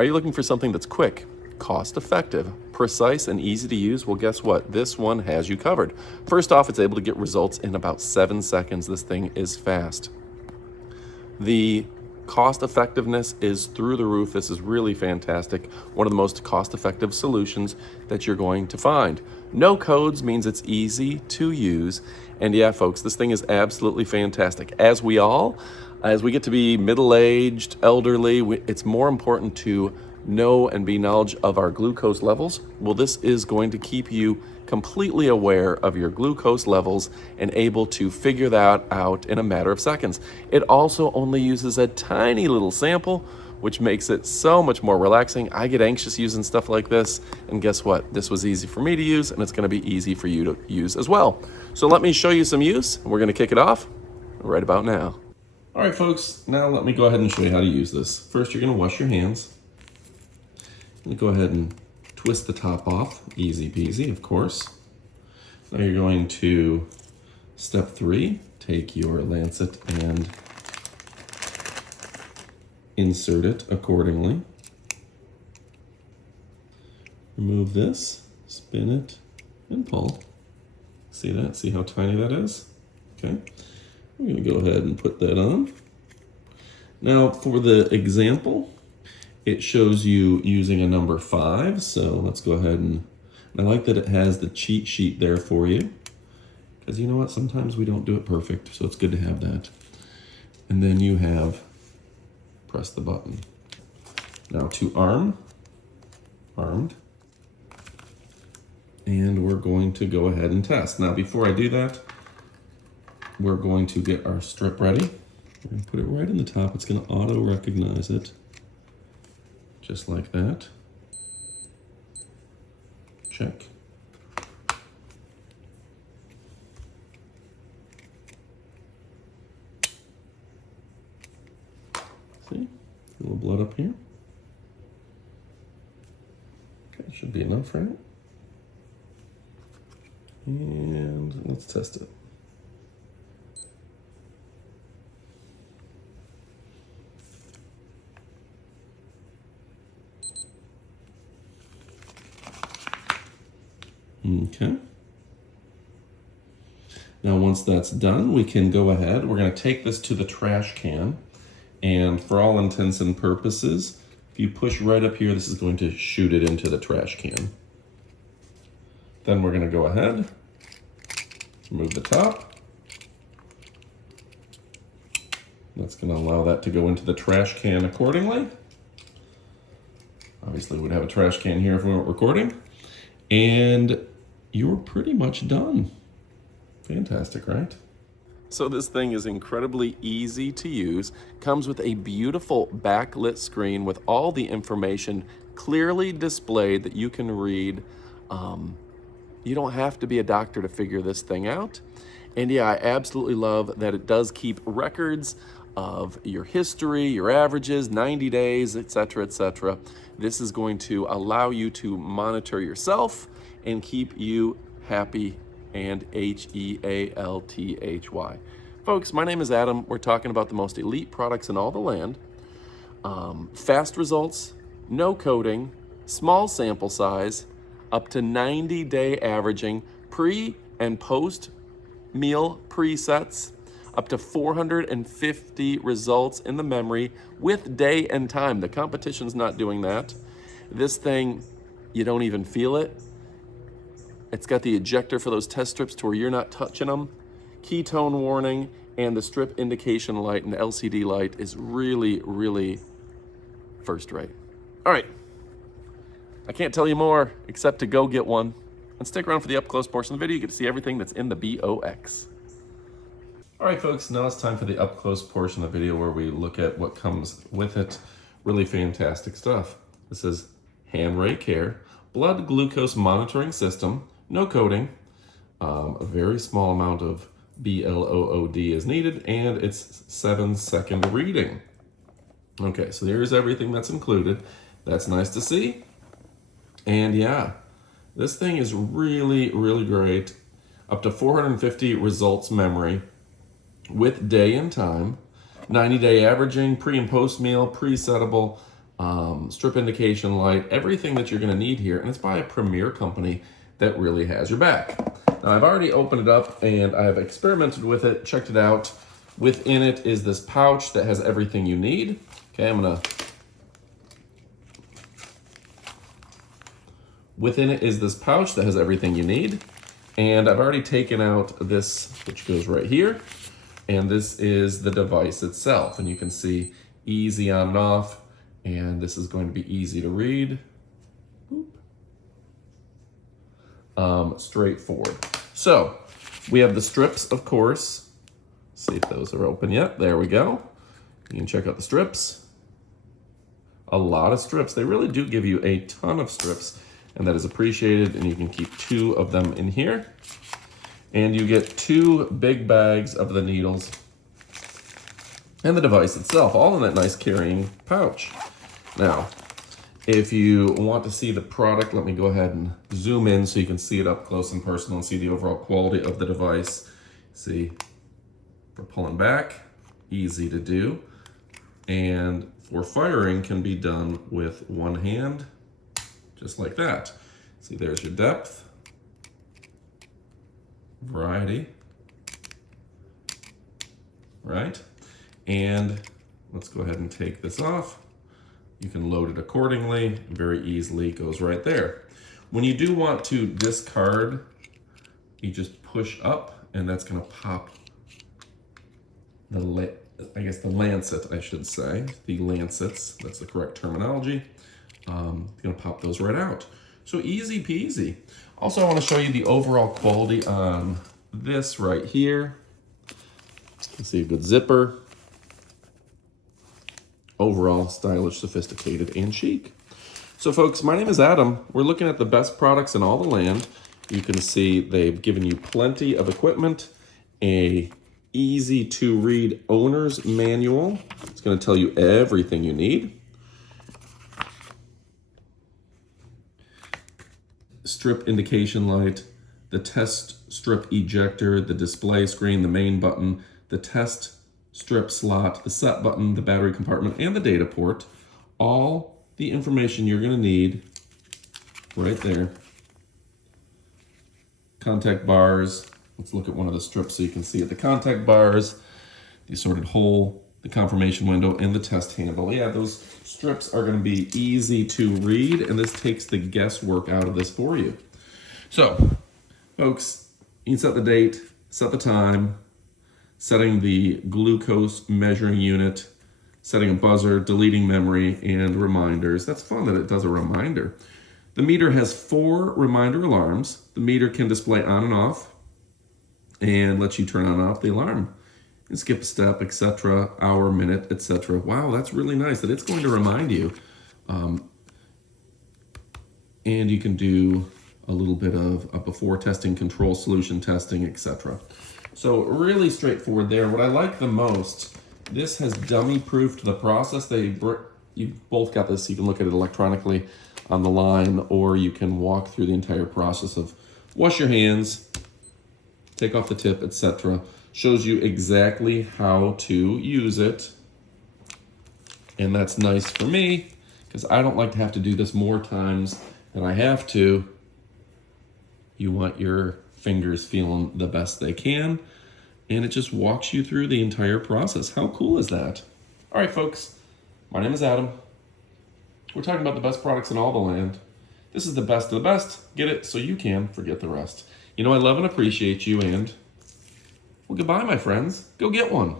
Are you looking for something that's quick, cost-effective, precise, and easy to use? Well, guess what? This one has you covered. First off, it's able to get results in about 7 seconds. This thing is fast. The cost effectiveness is through the roof. This is really fantastic. One of the most cost-effective solutions that you're going to find. No codes means it's easy to use. And yeah, folks, this thing is absolutely fantastic. As we get to be middle-aged, elderly, it's more important to know and be knowledge of our glucose levels. Well, this is going to keep you completely aware of your glucose levels and able to figure that out in a matter of seconds. It also only uses a tiny little sample, which makes it so much more relaxing. I get anxious using stuff like this, and guess what? This was easy for me to use, and it's gonna be easy for you to use as well. So let me show you some use, and we're gonna kick it off right about now. All right, folks, now let me go ahead and show you how to use this. First, you're gonna wash your hands. Go ahead and twist the top off, easy peasy, of course. Now you're going to step 3, take your lancet and insert it accordingly. Remove this, spin it, and pull. See that? See how tiny that is? Okay. I'm gonna go ahead and put that on. Now for the example, it shows you using a number 5, so let's go ahead and I like that it has the cheat sheet there for you, because you know what, sometimes we don't do it perfect, so it's good to have that. And then you have, press the button. Now to armed, and we're going to go ahead and test. Now before I do that, we're going to get our strip ready. We're going to put it right in the top. It's going to auto recognize it. Just like that. Check. See? A little blood up here. Okay, should be enough, right? And let's test it. Okay. Now once that's done, we can go ahead. We're going to take this to the trash can. And for all intents and purposes, if you push right up here, this is going to shoot it into the trash can. Then we're going to go ahead, remove the top. That's going to allow that to go into the trash can accordingly. Obviously, we'd have a trash can here if we weren't recording. And you're pretty much done. Fantastic, right? So this thing is incredibly easy to use, comes with a beautiful backlit screen with all the information clearly displayed that you can read. You don't have to be a doctor to figure this thing out. And yeah, I absolutely love that it does keep records of your history, your averages, 90 days, etc., etc. This is going to allow you to monitor yourself and keep you happy and healthy. Folks, my name is Adam. We're talking about the most elite products in all the land. Fast results, no coding, small sample size, up to 90-day averaging, pre and post meal presets, up to 450 results in the memory with day and time. The competition's not doing that. This thing, you don't even feel it. It's got the ejector for those test strips to where you're not touching them. Ketone warning, and the strip indication light and the LCD light is really, really first rate. All right, I can't tell you more except to go get one. And stick around for the up-close portion of the video. You get to see everything that's in the BOX. All right, folks, now it's time for the up-close portion of the video where we look at what comes with it. Really fantastic stuff. This is HanrayCare blood glucose monitoring system, no coding, a very small amount of BLOOD is needed, and it's 7-second reading. Okay, so here's everything that's included. That's nice to see. And yeah, this thing is really, really great. Up to 450 results memory with day and time, 90-day averaging, pre and post meal, presettable, strip indication light, everything that you're gonna need here, and it's by a premier company that really has your back. Now, I've already opened it up and I've experimented with it, checked it out. Within it is this pouch that has everything you need. Okay, within it is this pouch that has everything you need. And I've already taken out this, which goes right here. And this is the device itself. And you can see easy on and off. And this is going to be easy to read. Straightforward. So we have the strips, of course. See if those are open yet. There we go. You can check out the strips. A lot of strips. They really do give you a ton of strips, and that is appreciated, and you can keep 2 of them in here. And you get 2 big bags of the needles and the device itself, all in that nice carrying pouch. Now, if you want to see the product, let me go ahead and zoom in so you can see it up close and personal and see the overall quality of the device. See, for pulling back, easy to do. And for firing can be done with one hand, just like that. See, there's your depth, variety, right? And let's go ahead and take this off. You can load it accordingly, very easily, goes right there. When you do want to discard, you just push up and that's gonna pop the lancet, I should say. The lancets, that's the correct terminology. Gonna pop those right out. So easy peasy. Also, I wanna show you the overall quality on this right here. You can see a good zipper. Overall, stylish, sophisticated, and chic. So folks, my name is Adam. We're looking at the best products in all the land. You can see they've given you plenty of equipment, a easy to read owner's manual. It's gonna tell you everything you need. Strip indication light, the test strip ejector, the display screen, the main button, the test strip slot, the set button, the battery compartment, and the data port. All the information you're gonna need right there. Contact bars. Let's look at one of the strips so you can see it. The contact bars, the assorted hole, the confirmation window, and the test handle. Yeah, those strips are gonna be easy to read, and this takes the guesswork out of this for you. So, folks, you can set the date, set the time, setting the glucose measuring unit, setting a buzzer, deleting memory, and reminders. That's fun that it does a reminder. The meter has 4 reminder alarms. The meter can display on and off and lets you turn on and off the alarm and skip a step, etc., hour, minute, etc. Wow, that's really nice that it's going to remind you. And you can do a little bit of a before testing, control solution testing, etc. So really straightforward there. What I like the most, this has dummy-proofed the process. You both got this, so you can look at it electronically on the line, or you can walk through the entire process of wash your hands, take off the tip, etc. Shows you exactly how to use it. And that's nice for me, because I don't like to have to do this more times than I have to. You want your fingers feeling the best they can, and it just walks you through the entire process. How cool is that? All right, folks, my name is Adam. We're talking about the best products in all the land. This is the best of the best. Get it so you can forget the rest. You know, I love and appreciate you, and well, goodbye, my friends. Go get one.